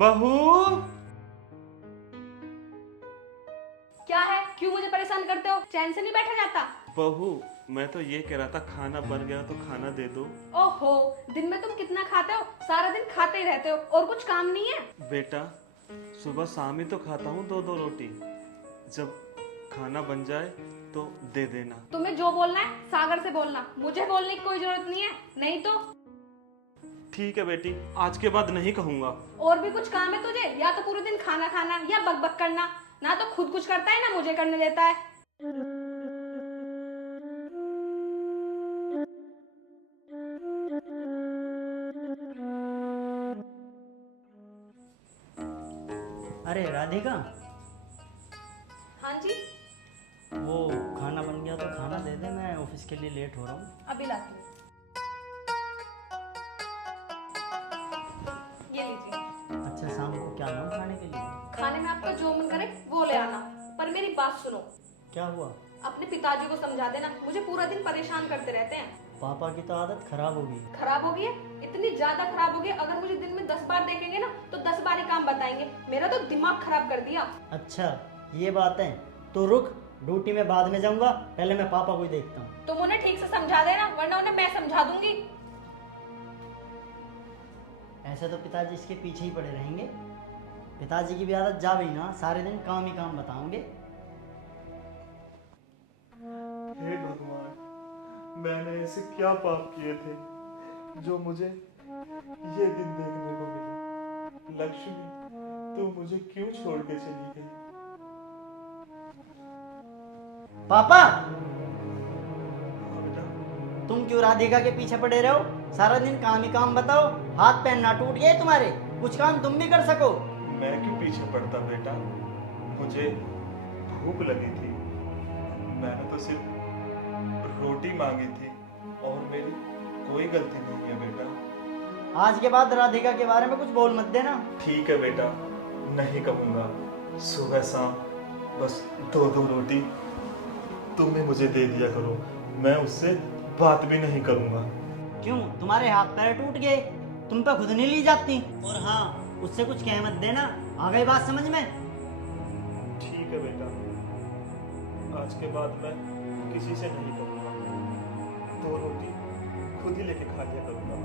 बहू। क्या है? क्यों मुझे परेशान करते हो? चैन से नहीं बैठा जाता? बहू, मैं तो ये कह रहा था खाना बन गया तो खाना दे दो। ओहो, दिन में तुम कितना खाते हो? सारा दिन खाते ही रहते हो और कुछ काम नहीं है? बेटा, सुबह शाम ही तो खाता हूँ दो दो रोटी। जब खाना बन जाए तो दे देना। तुम्हें जो बोलना है सागर से बोलना, मुझे बोलने की कोई जरूरत नहीं है। नहीं तो ठीक है बेटी, आज के बाद नहीं कहूँगा। और भी कुछ काम है तुझे? या तो पूरे दिन खाना खाना या बकबक करना। ना तो खुद कुछ करता है ना मुझे करने देता है। अरे राधिका, हाँ जी, वो खाना बन गया तो खाना दे दे, मैं ऑफिस के लिए लेट हो रहा हूँ। अभी लाती हूँ। ये लीजिए। अच्छा, शाम को क्या लाऊं खाने के लिए? खाने में आपका जो मन करे वो ले आना, पर मेरी बात सुनो। क्या हुआ? अपने पिताजी को समझा देना, मुझे पूरा दिन परेशान करते रहते हैं। पापा की तो आदत खराब हो गई। खराब हो गई है? इतनी ज्यादा खराब हो गई, अगर मुझे दिन में 10 बार देखेंगे ना तो 10 बार ही काम बताएंगे। मेरा तो दिमाग खराब कर दिया। अच्छा, ये बात है तो रुक, ड्यूटी में बाद में जाऊंगा, पहले मैं पापा को ही देखता हूँ। तुम उन्हें ठीक से समझा देना, वरना उन्हें मैं समझा दूंगी। ऐसे तो पिताजी इसके पीछे ही पड़े रहेंगे। पिताजी की भी आदत जा गई ना, सारे दिन काम ही काम बताओगे। हे भगवान, मैंने ऐसे क्या पाप किए थे जो मुझे ये दिन देखने को मिले। लक्ष्मी, तू मुझे क्यों छोड़ के चली गई? पापा, हाँ बेटा। तुम क्यों राधिका के पीछे पड़े रहो? सारा दिन काम ही काम बताओ, हाथ पैर ना टूट गए तुम्हारे? कुछ काम तुम भी कर सको। मैं क्यों पीछे पड़ता बेटा? मुझे भूख लगी थी, मैंने तो सिर्फ रोटी मांगी थी और मेरी कोई गलती नहीं है बेटा। आज के बाद राधिका के बारे में कुछ बोल मत देना। ठीक है बेटा, नहीं कहूँगा। सुबह शाम बस दो दो रोटी तुम ही मुझे दे दिया करो, मैं उससे बात भी नहीं करूँगा। क्यों, तुम्हारे हाथ पैर टूट गए? तुम पे खुद नहीं ली जाती? और हाँ, उससे कुछ कह मत देना, आ गई बात समझ में? ठीक है बेटा, आज के बाद मैं किसी से नहीं कहूँगा, दो रोटी खुद ही लेके खा लिया करूँगा।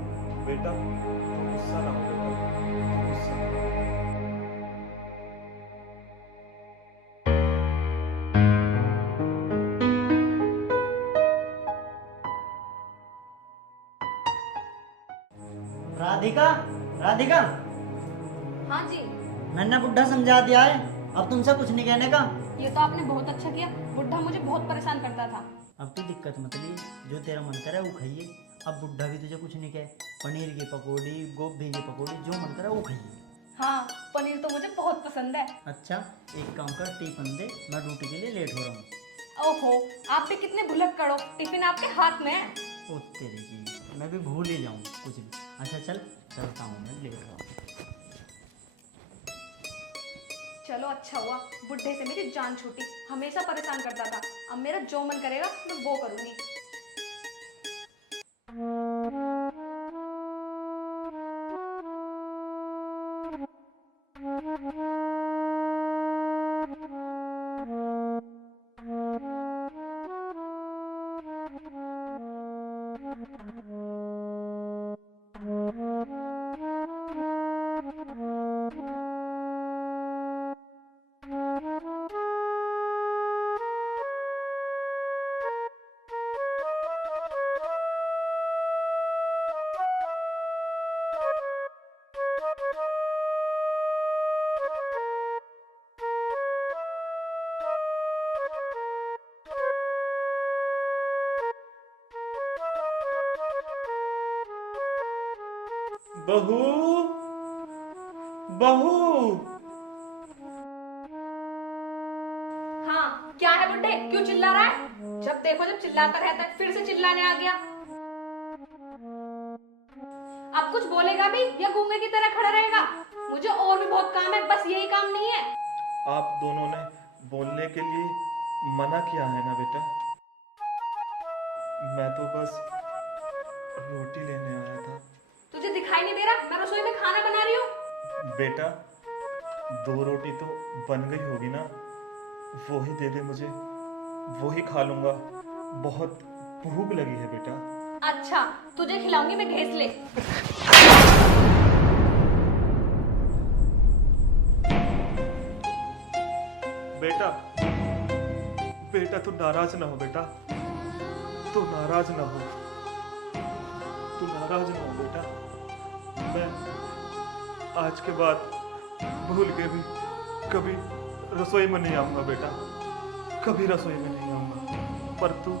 बेटा, तुम गुस्सा ना हो बेटा, तुम गुस्सा ना हो। राधिका, राधिका, हाँ जी। मैंने बुढ़ा समझा दिया है, अब तुमसे कुछ नहीं कहने का। ये तो आपने बहुत अच्छा किया, बुढ़ा मुझे बहुत परेशान करता था। अब तो दिक्कत मत ली, जो तेरा मन करे वो खाइए। अब बुढ़ा भी तुझे कुछ नहीं कहे। पनीर की पकौड़ी, गोभी की पकौड़ी, जो मन करे वो खाइए। हाँ, पनीर तो मुझे बहुत पसंद है। अच्छा, एक काम कर, टिफिन दे, मैं ड्यूटी के लिए लेट हो रहा हूँ। ओहो, आप भी कितने भुलक करो, टिफिन आपके हाथ में है। ओ तेरे की, मैं भी भूल ही जाऊँ कुछ भी। अच्छा चल, चलता हूँ, मैं लेट हो रहा हूँ। चलो अच्छा हुआ, बुढ़े से मेरी जान छूटी, हमेशा परेशान करता था। अब मेरा जो मन करेगा मैं वो करूंगी। बहू, बहू। हाँ, क्या है बुड्ढे, क्यों चिल्ला रहा है? जब देखो जब चिल्लाता रहता है, फिर से चिल्लाने आ गया। अब कुछ बोलेगा भी या गूंगे की तरह खड़ा रहेगा? मुझे और भी बहुत काम है, बस यही काम नहीं है। आप दोनों ने बोलने के लिए मना किया है ना बेटा? मैं तो बस रोटी लेने आया था। तुझे दिखाई नहीं दे रहा मैं रसोई में खाना बना रही हूँ? बेटा, 2 रोटी तो बन गई होगी ना? वो ही दे दे मुझे, वो ही खा लूंगा। बहुत भूख लगी है बेटा। अच्छा, तुझे खिलाऊंगी मैं, घेस ले। बेटा, बेटा तू नाराज ना हो बेटा, तू नाराज ना हो, तू नाराज ना हो बेटा। मैं आज के बाद भूल के भी कभी रसोई में नहीं आऊंगा बेटा, कभी रसोई में नहीं आऊंगा। पर तू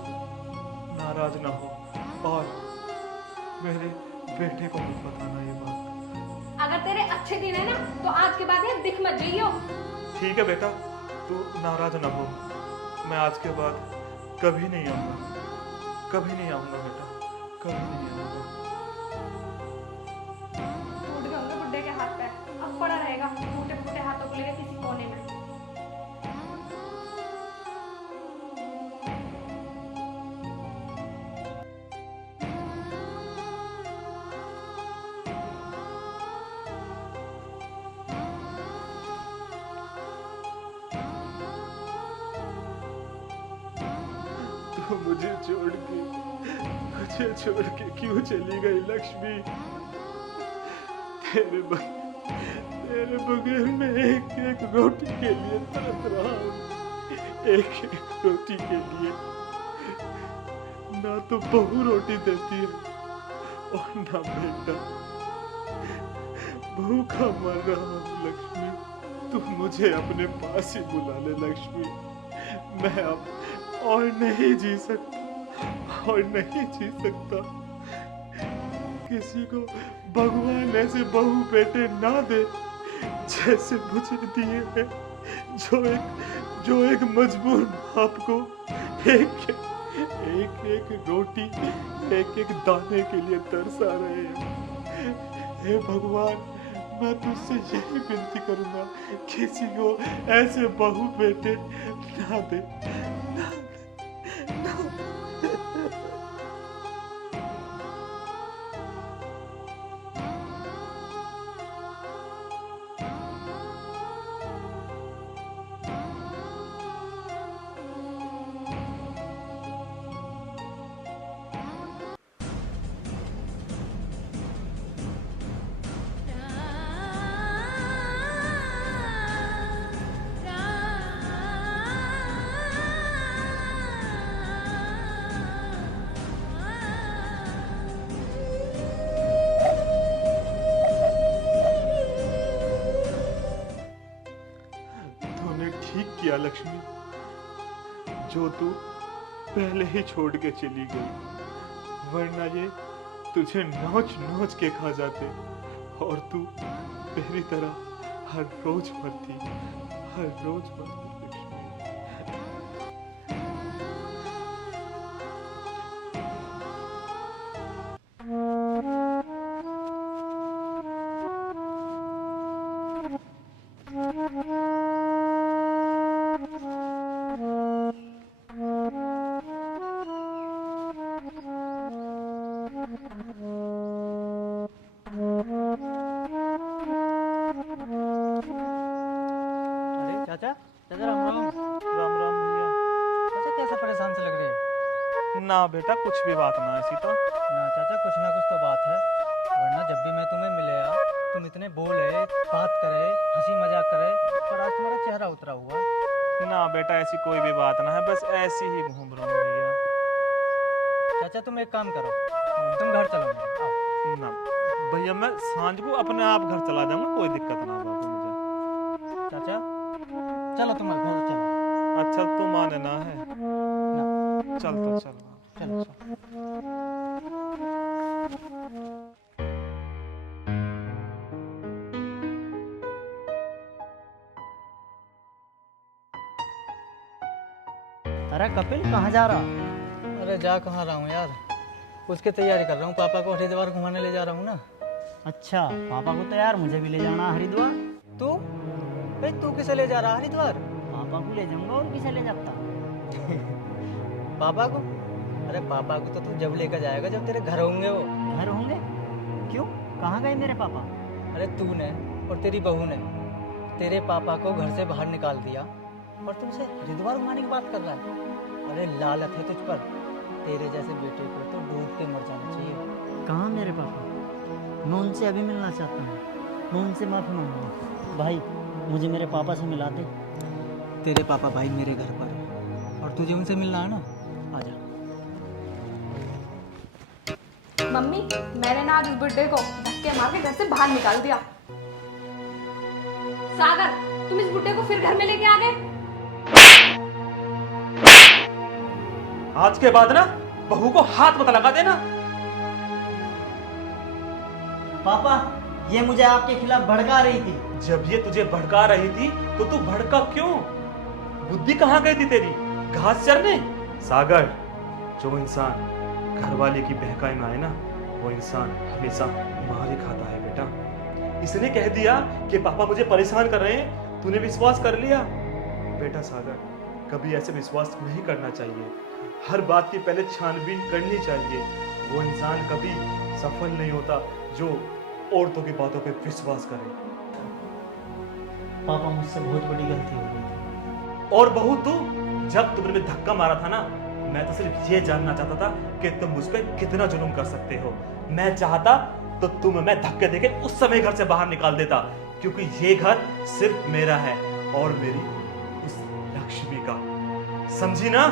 नाराज ना हो और मेरे बेटे को मत बताना ये बात। अगर तेरे अच्छे दिन है ना तो आज के बाद ये दिख मत जाइयो। ठीक है बेटा, तू नाराज ना हो। मैं आज के बाद कभी नहीं आऊंगा, कभी नहीं आऊंगा बेटा, कभी नहीं आऊंगा। टूट गए होंगे बुड्ढे के हाथ पैर, अब पड़ा रहेगा टूटे फूटे हाथों को लेकर किसी कोने में। तू मुझे छोड़ के क्यों चली गई लक्ष्मी? तेरे बगैर मैं एक रोटी के लिए तड़प रहा हूँ, एक रोटी के लिए। ना तो बहू रोटी देती है और ना बेटा। भूखा मर रहा हूँ लक्ष्मी, तू मुझे अपने पास ही बुला ले लक्ष्मी। मैं अब और नहीं जी सकता, और नहीं जी सकता। किसी को भगवान ऐसे बहू बेटे ना दे जैसे मुझे दिए हैं, जो एक मजबूर बाप को एक रोटी, एक दाने के लिए तरसा रहे हैं। हे भगवान, मैं तुझसे यही विनती करूंगा, किसी को ऐसे बहू बेटे ना दे, ना दे, ना दे। तूने ठीक किया लक्ष्मी, जो तू पहले ही छोड़ के चली गई, वरना ये तुझे नोच नोच के खा जाते और तू मेरी तरह हर रोज मरती, हर रोज मरती लक्ष्मी। अरे चाचा, चाचा राम राम। राम राम भैया। चाचा कैसे परेशान से लग रहे हैं? ना बेटा, कुछ भी बात ना ऐसी तो। ना चाचा, कुछ ना कुछ तो बात है, वरना जब भी मैं तुम्हें मिले तुम इतने बोले, बात करे, हंसी मजाक करे, पर आज तुम्हारा चेहरा उतरा हुआ। ना बेटा, ऐसी कोई भी बात ना है, बस ऐसी ही घूम रहा हूँ भैया। चाचा तुम एक काम करो, तुम घर चलो मेरे, आओ। ना भैया, मैं सांझ को अपने आप घर चला जाऊंगा, कोई दिक्कत ना होगा मुझे। चाचा चलो तुम घर चलो। अच्छा, तू माने ना है? ना चल तो चल। चलो चलो। अरे कपिल, कहाँ जा रहा? अरे जा कहाँ रहा हूँ यार, उसकी तैयारी कर रहा हूँ। पापा को हरिद्वार घुमाने ले जा रहा हूँ ना। अच्छा, पापा को तो यार मुझे भी ले जाना हरिद्वार। तू भाई, तू किसे ले जा रहा हरिद्वार? पापा को ले जाऊंगा, और किसे ले जाता? पापा को? अरे पापा को तो तू जब लेकर जाएगा जब तेरे घर होंगे वो। घर होंगे? क्यों, कहाँ गए मेरे पापा? अरे तूने और तेरी बहू ने तेरे पापा को घर से बाहर निकाल दिया और तुमसे हरिद्वार घुमाने की बात कर रहा है। अरे लालच है तुझ पर, तेरे जैसे बेटे को तो डूब के मर जाना चाहिए। कहाँ मेरे पापा? मैं उनसे अभी मिलना चाहता हूँ, मैं उनसे माफ़ी मांगूंगा। भाई मुझे मेरे पापा से मिला दे। तेरे पापा भाई मेरे घर पर है और तुझे उनसे मिलना है ना, आजा। मम्मी, मैंने ना आज उस बुड्ढे को धक्के मार के घर से बाहर निकाल दिया। सागर, तुम इस बुड्ढे को फिर घर में लेके आ गए। आज के बाद ना बहू को हाथ मत लगा देना। पापा ये मुझे आपके खिलाफ भड़का रही थी। जब ये तुझे भड़का रही थी तो तू भड़का क्यों? बुद्धि कहाँ गई थी तेरी? घास चरने? सागर, जो इंसान घरवाले की बहकाई में आए ना, वो इंसान हमेशा मार ही खाता है बेटा। इसने कह दिया कि पापा मुझे परेशान कर रहे हैं, तूने विश्वास कर लिया। बेटा सागर, कभी ऐसे विश्वास नहीं करना चाहिए। हर बात की पहले छानबीन करनी चाहिए। वो इंसान कभी सफल नहीं होता जो औरतों की बातों पे विश्वास करे। पापा मुझसे बहुत बड़ी गलती हो गई थी। और बहू तू, जब तुमने धक्का मारा था ना, मैं तो सिर्फ ये जानना चाहता था कि तुम मुझ पे कितना जुल्म कर सकते हो। मैं चाहता तो तुम मैं धक्के देके उस समय घर से बाहर निकाल देता, क्योंकि ये घर सिर्फ मेरा है और मेरी उस लक्ष्मी का, समझी ना?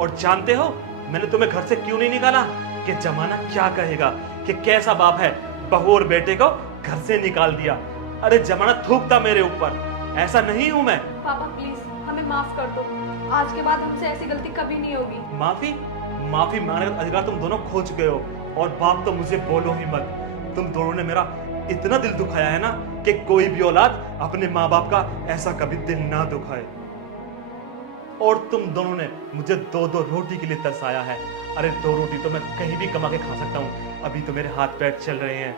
और जानते हो मैंने तुम्हें घर से क्यों नहीं निकाला? कि जमाना क्या कहेगा कि कैसा बाप है, बहू और बेटे को घर से निकाल दिया। अरे जमाना थूकता मेरे ऊपर, ऐसा नहीं हूं मैं। पापा प्लीज हमें माफ कर दो, आज के बाद हमसे ऐसी गलती कभी नहीं होगी। माफी मांगने का अधिकार तुम दोनों खो चुके हो, और बाप तो मुझे बोलो ही मत। तुम दोनों ने मेरा इतना दिल दुखाया है ना कि कोई भी औलाद अपने माँ बाप का ऐसा कभी दिल ना दुखाए। और तुम दोनों ने मुझे 2-2 रोटी के लिए तरसाया है। अरे 2 रोटी तो मैं कहीं भी कमा के खा सकता हूँ, अभी तो मेरे हाथ पैर चल रहे हैं।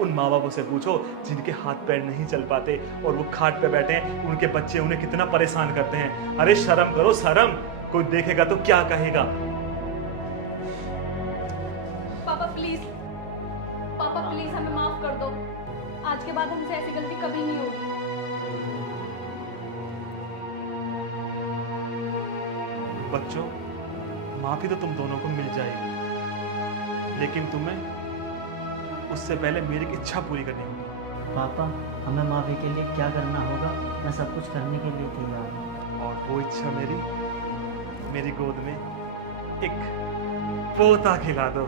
उन माँ बापों से पूछो जिनके हाथ पैर नहीं चल पाते और वो खाट पे बैठे हैं, उनके बच्चे उन्हें कितना परेशान करते हैं। अरे शर्म करो, शर्म। कोई देखेगा तो क्या कहेगा? पापा प्लीज हमें माफ कर दो, आज के बाद हमसे ऐसी गलती कभी नहीं होगी। बच्चों, माफी तो तुम दोनों को मिल जाएगी, लेकिन तुम्हें उससे पहले मेरी एक इच्छा पूरी करनी होगी। पापा हमें माफ़ी के लिए क्या करना होगा? मैं सब कुछ करने के लिए तैयार हूँ। और वो इच्छा मेरी गोद में एक पोता खिला दो।